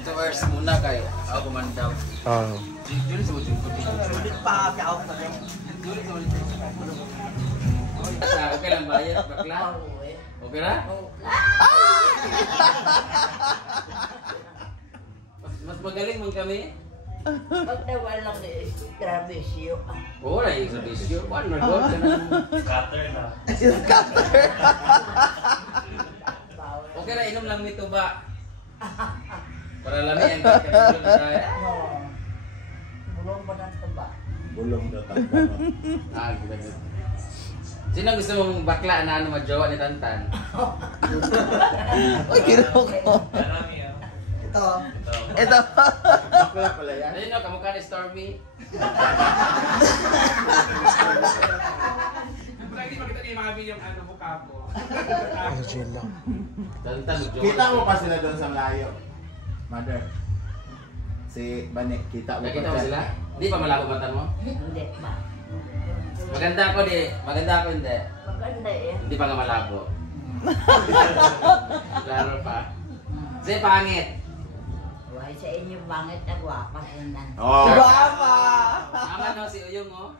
dito hours muna kayo. Ako kumandaw. Oo. Dito sa ujung ko dito. Sulit pa ako na rin. Okay lang bayad, bakla? Okay na? Mas magaling man kami. Pag nawalang grabe siyo. Oo, na yung servisyo. Ano na doon? Scatter na. Okay na, inom lang nito ba? Para lamihan ka tulog kaya. Bulong pa ng taba. Bulong daw Ganda. Sino gusto mong bakla na ano majowa ni Tantan? Uy, ginawa ko. Marami ah. Ito. Bakla pala yan. Ayun o, kamukha ni Stormy. Hindi makita niyo yung mga video yung mukha ko. Chill lang. Tantan, magjowa. Kita mo pa sila doon sa layo. Mother. Si Banek, kita mo Nakita mo sila? Hindi pa malabo mata mo? Hindi ba? Maganda ako di. Maganda ako hindi. Maganda eh. Hindi pa nga malabo. Klaro pa. Kasi pangit. Why sa inyo bangit na guwapa na. Oh. Guwapa! Ama no, si Uyong o.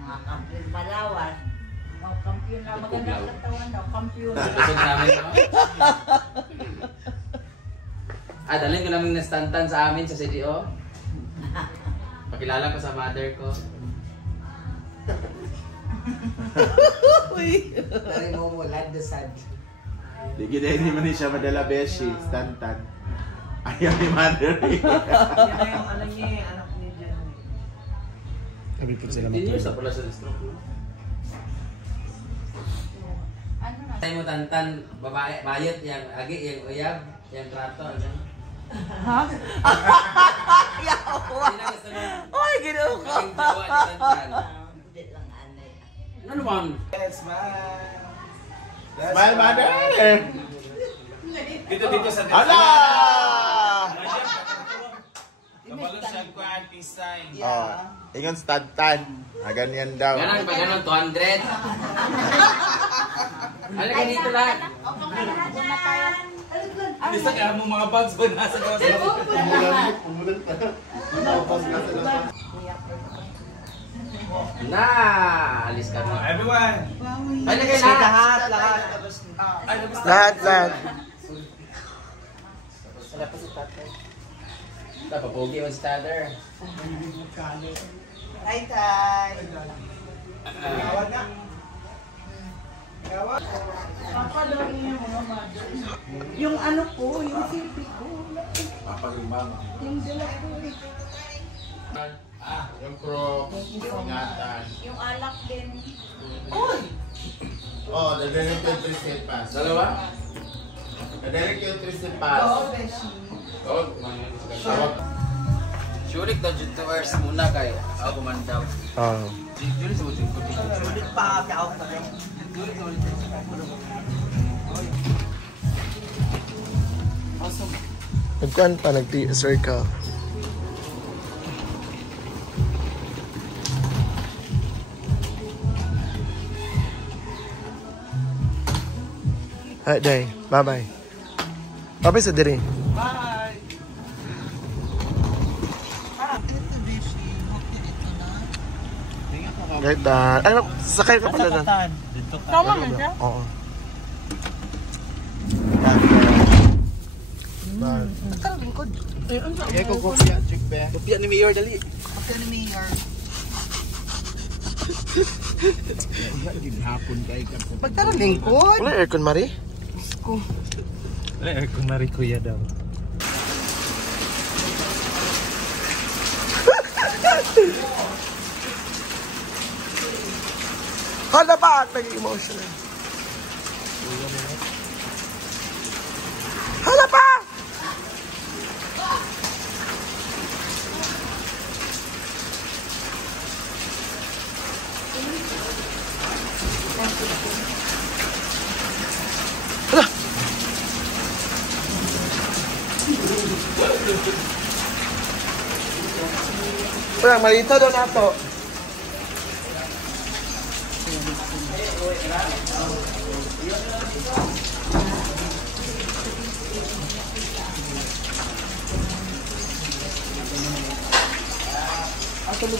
Mga kampiyon Palawan. Mga kampiyon na maganda sa katawan daw. Kampiyon. Kusog namin no. Dalhin ko namin nastantan sa amin sa CDO. Pakilala ko sa mother ko. Uy. Dari mo mo, ladasad. Di hindi man siya madala beshi, stantan. Ayaw ni Mother. Yan na yung ano niya, anak niya dyan. Sabi po sila 15 years na pala sa stroke no? Tayo mo Tantan, babae, bayot, yang agi, yang uyab, yang trato. Ha? Sino gusto mo? Uy, ginawa ko. Maging jowa ni Tantan. Hindi lang anay. Ano naman? Smile. Smile, Mother! Dito sa Hala! Kabalot siya ko ang peace sign. Oh, ingon stantan. Ganyan daw. Ganang ba ganun, 200? Ano ka dito lang? Bisa kaya mong mga bags ba nasa gawas na? Umulan pa. Tapos na sila. Na, alis ka mo. Everyone! Ano kayo Lahat. Lahat. Wala pa si tatay. Napapogi mo si tatay. Hi, Tay. Gawad na. Gawad. Papadawin niyo mga mother. Yung ano ko, yung sipi ko. Papagimang. Yung dala ko. Yung crocs, yung ingatan. Yung alak din. Oh, nadaling yung twisted pass. Dalawa? Nadaling yung twisted pass. Oo, Surik daw dito hours muna kayo. Ako kumandaw. Oo. Dito sa ujung ko dito. Sulit pa ako na rin. Nagkuhan pa, nag-circle. Hi, Day. Bye-bye. Bye-bye sa diri. Bye. Right, ano, sakay ka pala na. Tama man siya. Oo. Takal lingkod. Kaya ko kopya, chick be. Kopya ni Mayor, dali. Kapag ni Mayor. Hapon kay ka. Pagtara lingkod. Wala aircon, Mari? Wala, kung nari kuya daw. Hala ba? Nag-emotional. Hala pa! Hala! Parang malito doon nato. Walang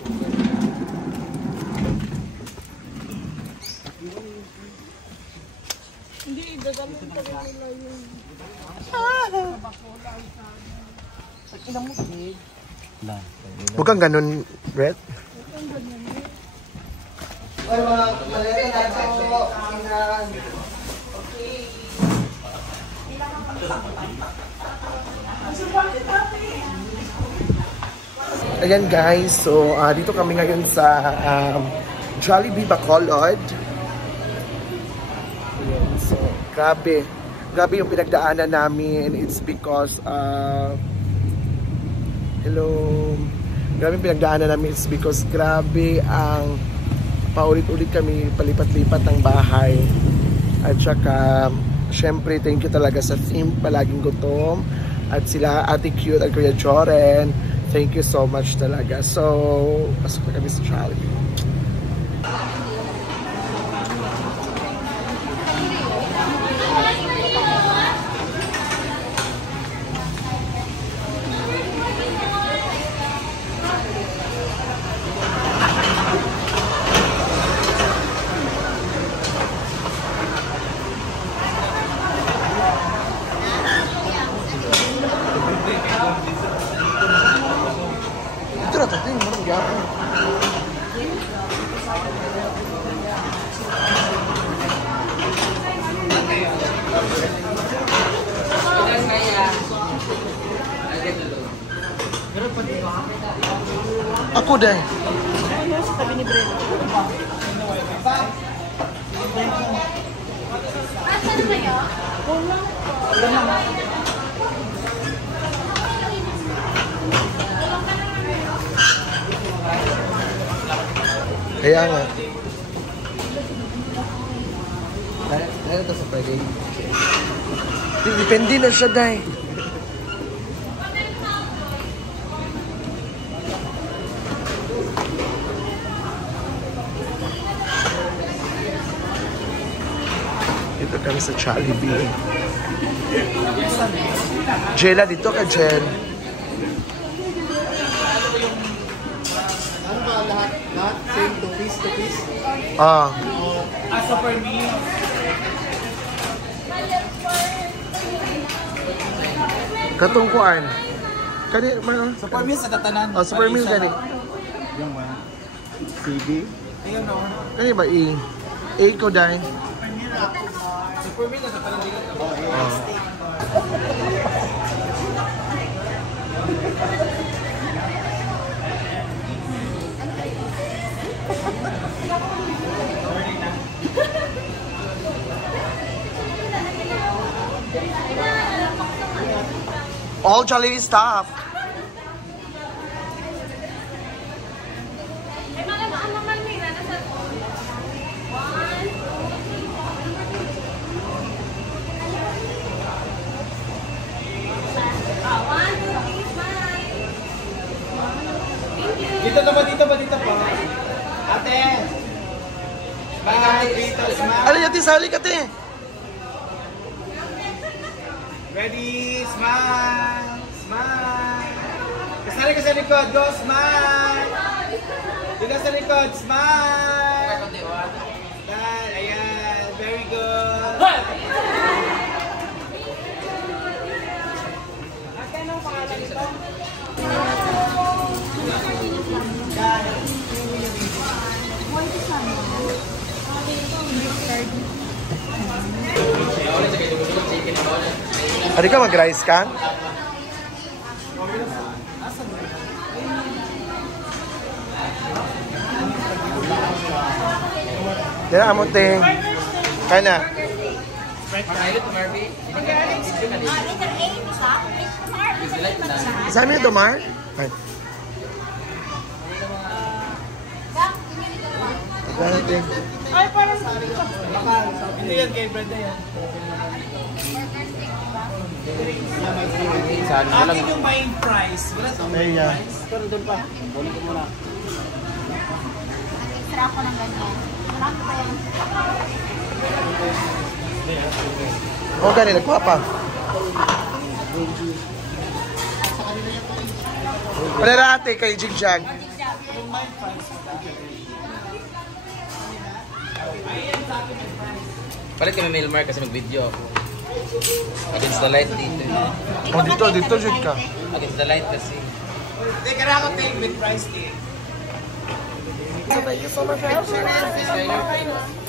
tubig. Hindi, dadalhin pa rin nila yung... Huwag kang ganun, Brett. Ayan guys, so dito kami ngayon sa Jollibee Bacolod. Ayan, so grabe yung pinagdaanan namin. It's because grabe yung pinagdaanan namin. It's because grabe ang paulit-ulit kami palipat-lipat ng bahay. At saka syempre thank you talaga sa team Palaging Gutom at sila Ate Cute at Kuya Joren. Thank you so much talaga. So, pasok na kami sa Jollibee. Ako din. Ano sa tabi ni Brent? Kaya nga. Dahil ito sa Friday. Depende na siya, Day. Dito kami sa Jollibee. Jella, dito ka, Jen. Ano ba lahat? Lahat? Same to piece? Ah. Asa per meal. Katungkuan. Kani, Super meal sa tatanan. Oh, super meal gani. Yung one. CD? Ayun no. Kani ba i? A ko dai. Super meal sa tatanan dito. All Jollibee staff. Dito pa. Ate. Bye, dito, smile. Ano yati sali ka te? Ready, smile. Kasali ka sa likod, go, smile. Dito sa likod, smile. Ayan, very good. Ate, anong pangalan ito? Hari ka mag-rice ka? Dira amo te. Kana. Sa amin ito, Mar? Ay. Ay, parang... Hindi yan kay Brenda yan. Akin yung main price. Wala sa main price. Pero doon pa. Kunin ko muna. tira ako ng ganyan. Marami pa yan. O gani, nagkuha pa. Palarate kay Jigjag. Palit kami Milmar kasi mag-video ako. Against the light dito. O dito, Jud ka. Against the light kasi. Teka na ako take with price cake. Thank you so much. Designer.